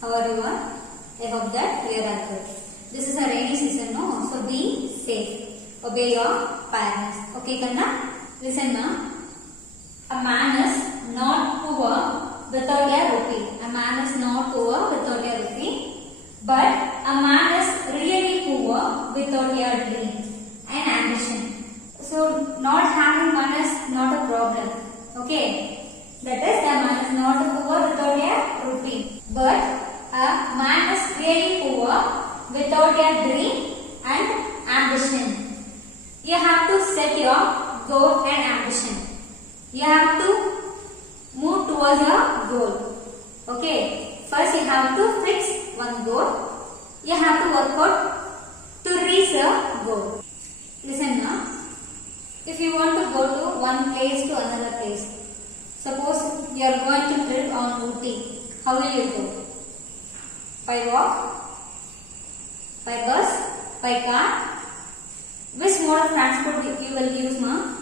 How are you all? I hope that you are good. This is a rainy season, no? So be safe. Obey your parents. Okay, Kanna? Listen now. A man is not poor without a rupee. A man is not poor without a rupee. But a man is really poor without a dream and ambition. So not having money is not a problem. Okay. That is, a man is not poor without a rupee. But a man is really poor without a dream and ambition. You have to set your goal and ambition. You have to move towards your goal. Okay. First you have to fix one goal. You have to work out to reach the goal. Listen now. If you want to go to one place to another place, suppose you are going to trip on Ooty, how will you go? By walk? By bus? By car? Which mode of transport you will use, ma?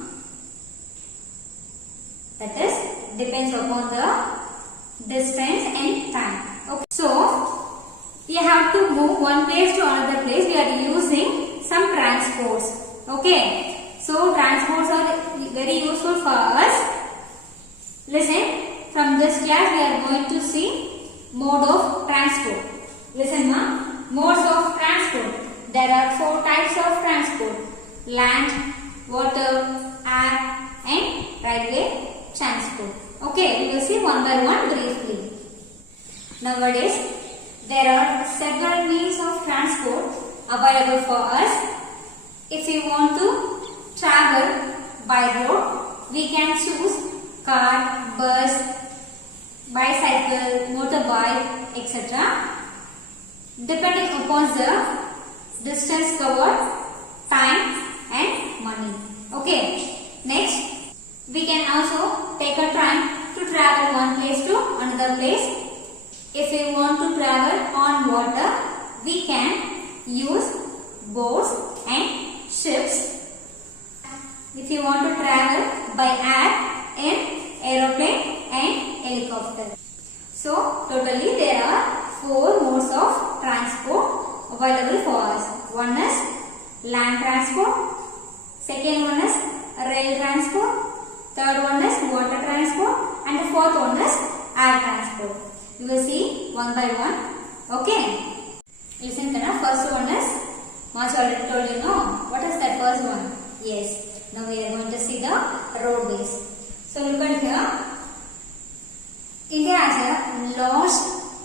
That is, depends upon the distance and time. Okay. So, you have to move one place to another place. We are using some transports. Okay. So, transports are very useful for us. Listen, from this class we are going to see mode of transport. Listen, ma. Modes of transport. There are 4 types of transport: land, water, air, and railway transport. Okay, we will see one by one briefly. Nowadays, there are several means of transport available for us. If we want to travel by road, we can choose car, bus, bicycle, motorbike, etc. depending upon the distance covered, time and money. Okay. Next, we can also take a train to travel one place to another place. If we want to travel on water, we can use boats and ships. If you want to travel by air, in aeroplane and helicopter. So, totally there are 4 modes of transport available for us. One is land transport, second one is rail transport, third one is water transport, and the fourth one is air transport. You will see one by one. Okay. Listen, Kana. First one is, Maj already told you, no? What is that first one? Yes. Now we are going to see the roadways. So look at here. India has a large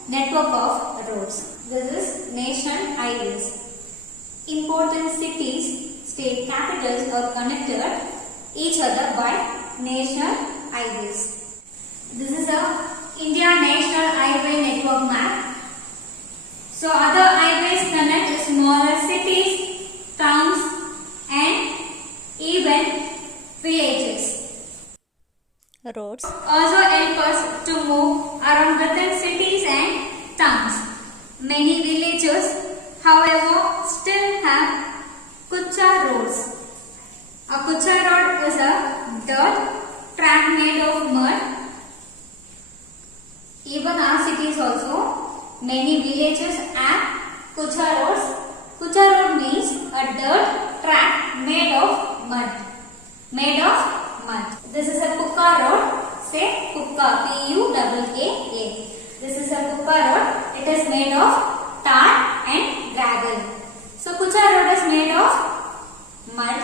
network of roads. This is nation highways. Important cities, state capitals are connected each other by national highways. This is a India National Highway Network map. So other highways connect smaller cities, towns and even villages. Roads Also help us to move around within cities and towns. Many villages, however, still have kucha roads. A kucha road is a dirt track made of mud. Even our cities also, many villages have kucha roads. Kucha road means a dirt track made of mud. Made of mud. This is a Pukka road. Say Pukka. P-U-K-K-A. This is a Pukka road. It is made of tar and gravel. So Kucha road is made of mud.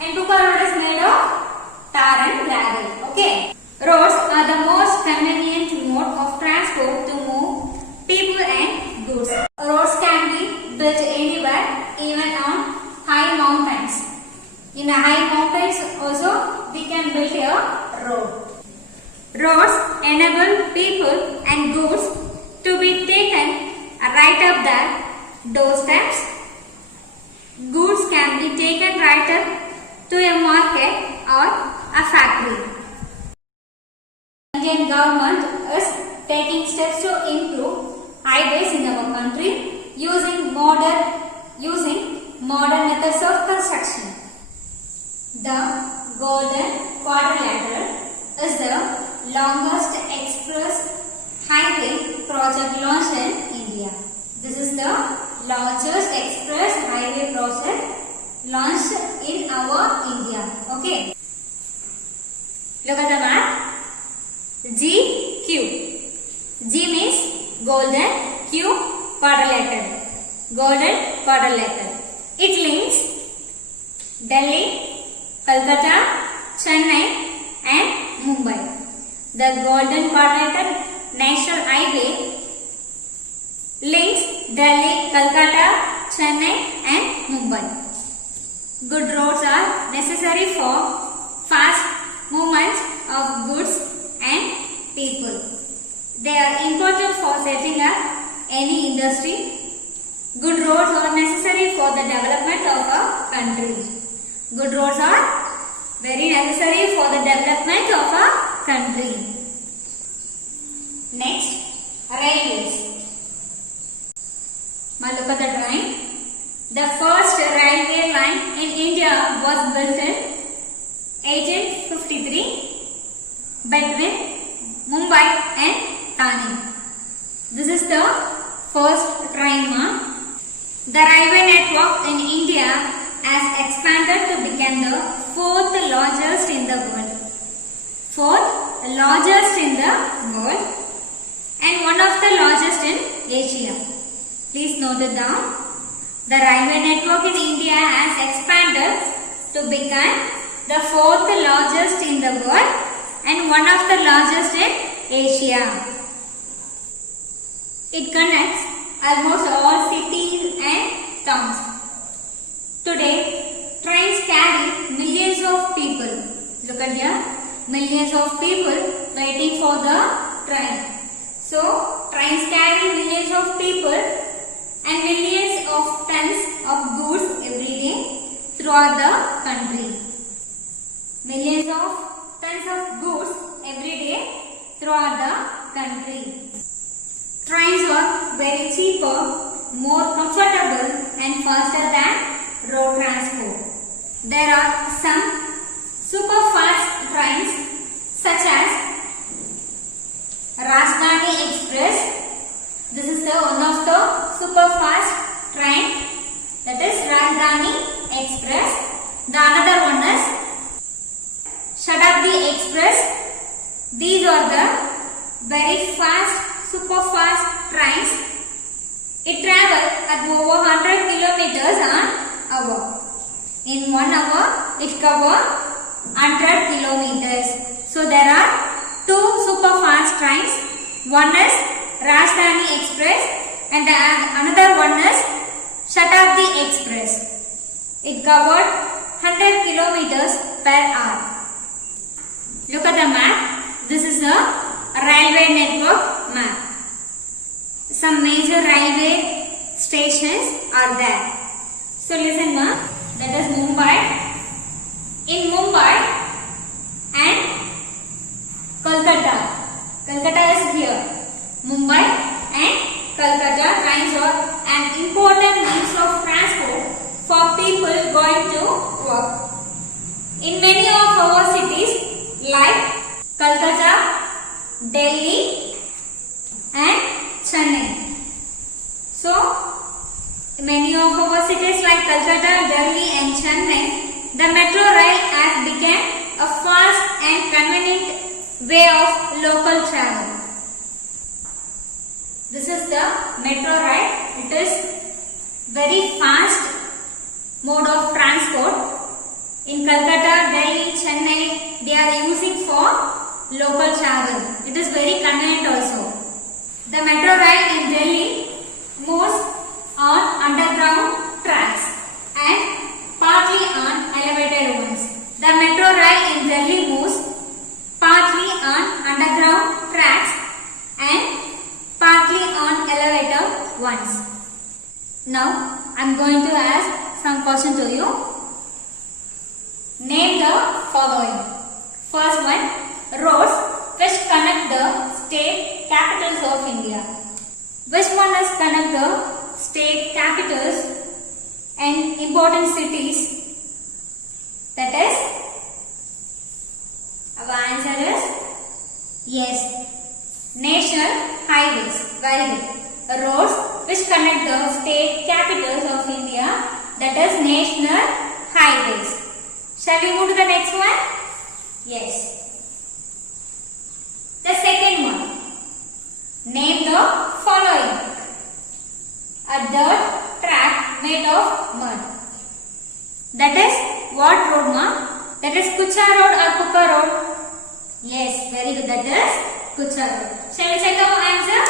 And Pukka road is made of tar and gravel. Okay. Roads are the most convenient mode of transport to move people and goods. Roads can be built anywhere, even on high mountains. In a high mountains also we can build a road. Roads enable people and goods to be taken right up their doorsteps. Goods can be taken right up to a market or a factory. Indian government is taking steps to improve highways in our country using modern methods of construction. The Golden Quadrilateral is the longest express highway project launched in India. This is the largest express highway project launched in our India. Okay. Look at the map. GQ. G means golden, Q quadrilateral. Golden quadrilateral. It links Delhi, Calcutta, Chennai and Mumbai. The golden quadrilateral national highway links Delhi, Calcutta, Chennai and Mumbai. Good roads are necessary for fast movement of goods and people. They are important for setting up any industry. Good roads are necessary for the development of a country. Good roads are very necessary for the development of a country. Next, railways. Now look at the drawing. The first railway line in India was built in 1853 between Mumbai and Thane. This is the first train map. The railway network in India has expanded to become the fourth largest in the world. Fourth largest in the world and one of the largest in Asia. Please note it down. The railway network in India has expanded to become the fourth largest in the world and one of the largest in Asia. It connects almost all cities and towns. Today, trains carry millions of people. Look at here, millions of people waiting for the train. So, trains carry millions of people and millions of tons of goods every day throughout the country. Millions of tons of goods every day throughout the country. Trains are very cheaper, more comfortable and faster than road transport. There are some super fast trains such as Rajdhani Express. This is the one of the super fast train, that is Rajdhani Express. The another one is Shatabdi Express. These are the very fast, super fast trains. It travels at over 100 kilometers an hour. In 1 hour, it covers 100 kilometers. So there are two super fast trains. One is Rajdhani Express and another one is Shatabdi Express. It covered 100 kilometers per hour. Look at the map. This is the railway network map. Some major railway stations are there. So listen now. That is Mumbai. In Mumbai and Kolkata. Kolkata is here. Mumbai and Kolkata trains are an important means of transport for people going to work. In many of our cities like Kolkata, Delhi and Chennai. So, many of our cities like Calcutta, Delhi and Chennai, the metro rail has become a fast and convenient way of local travel. This is the metro rail. It is very fast mode of transport. In Calcutta, Delhi, Chennai, they are using for local travel. It is very convenient also. The metro rail in Delhi moves on underground tracks and partly on elevated ones. The metro rail in Delhi moves partly on underground tracks and partly on elevated ones. Now I am going to ask some questions to you. Name the following. First one, roads which connect the state capitals of India. Which one is connect the state capitals and important cities? That is, our answer is yes, national highways. Very good. Roads which connect the state capitals of India, that is national highways. Shall we move to the next one? Yes. The second one. Name the following. A dirt track made of mud. That is what road, ma? That is Kucha Road or Kuka Road? Yes, very good. That is Kucha Road. Shall we check our answer?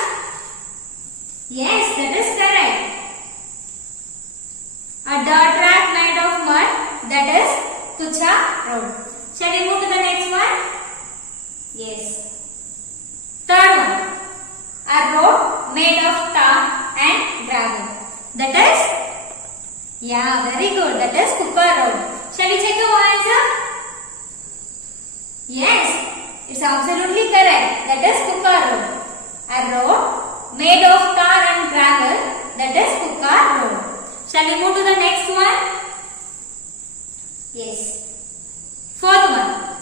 Yes, that is correct. A dirt track made of mud, that is Kucha Road. Shall we move to the next one? Yes. Third one. A road made of tar and gravel. That is? Yeah, very good. That is Kuka Road. Shall we check our answer? Yes, it's absolutely correct. That is Kuka Road. A road made of tar and gravel, that is Kuka Road. Shall we move to the next one? Yes. Fourth one.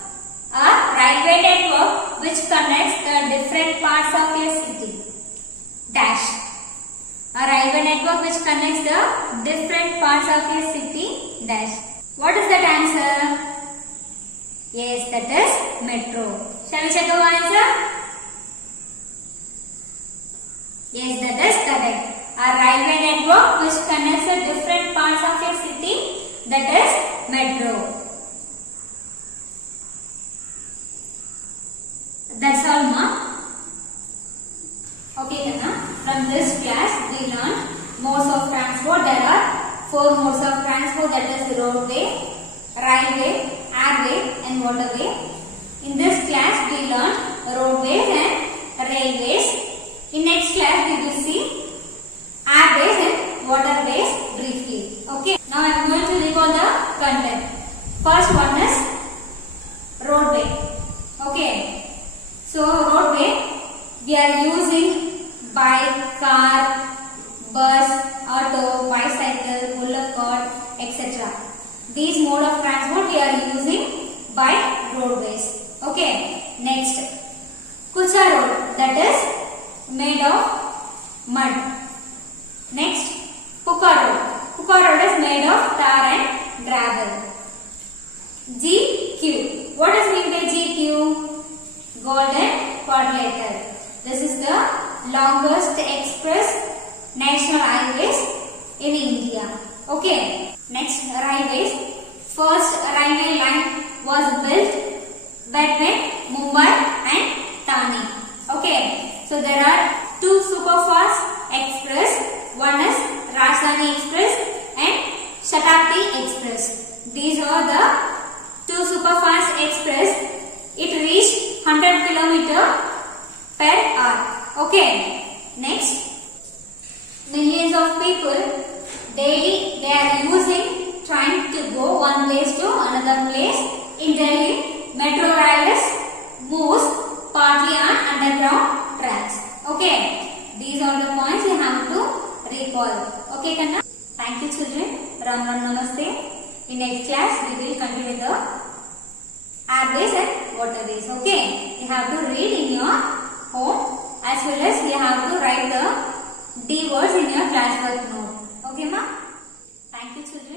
A railway network which connects the different parts of a city. Dash. A railway network which connects the different parts of a city. Dash. What is that answer? Yes, that is metro. Shall we check our answer? Yes, that is correct. A railway network which connects the different parts of a city, that is metro. That's all, ma. Okay, Kana. From this class, we learned modes of transport. There are 4 modes of transport, that is roadway, railway, airway and waterway. In this class, we learned roadways and railways. In next class, we will see airways and waterways briefly. Okay. Now I am going to recall the content. First one is roadway. Okay. So roadway, we are using bike, car, bus, auto, bicycle, bullock cart, etc. These mode of transport we are using by roadways. Okay. Next, Kucha Road, that is made of mud. Next, Puka Road. Puka Road is made of tar and gravel. GQ. What is meant by GQ? Golden Quadrilateral. This is the longest express national highways in India. Okay. Next, railways. First railway line was built between Mumbai and Thane. Okay. So there are 2 superfast express. One is Rajdhani Express and Shatabdi Express. These are the 2 superfast express. It reached 100 km per hour. Okay. Next, millions of people daily they are using trying to go one place to another place. In Delhi, metro rails moves partly on underground tracks. Okay. These are the points you have to recall. Okay, Kanna? Thank you, children. Ram Ram Namaste. In next class, we will continue the airways and waterways. Okay. You have to read in your home as well as you have to write the D words in your classwork note. Okay, ma? Thank you, children.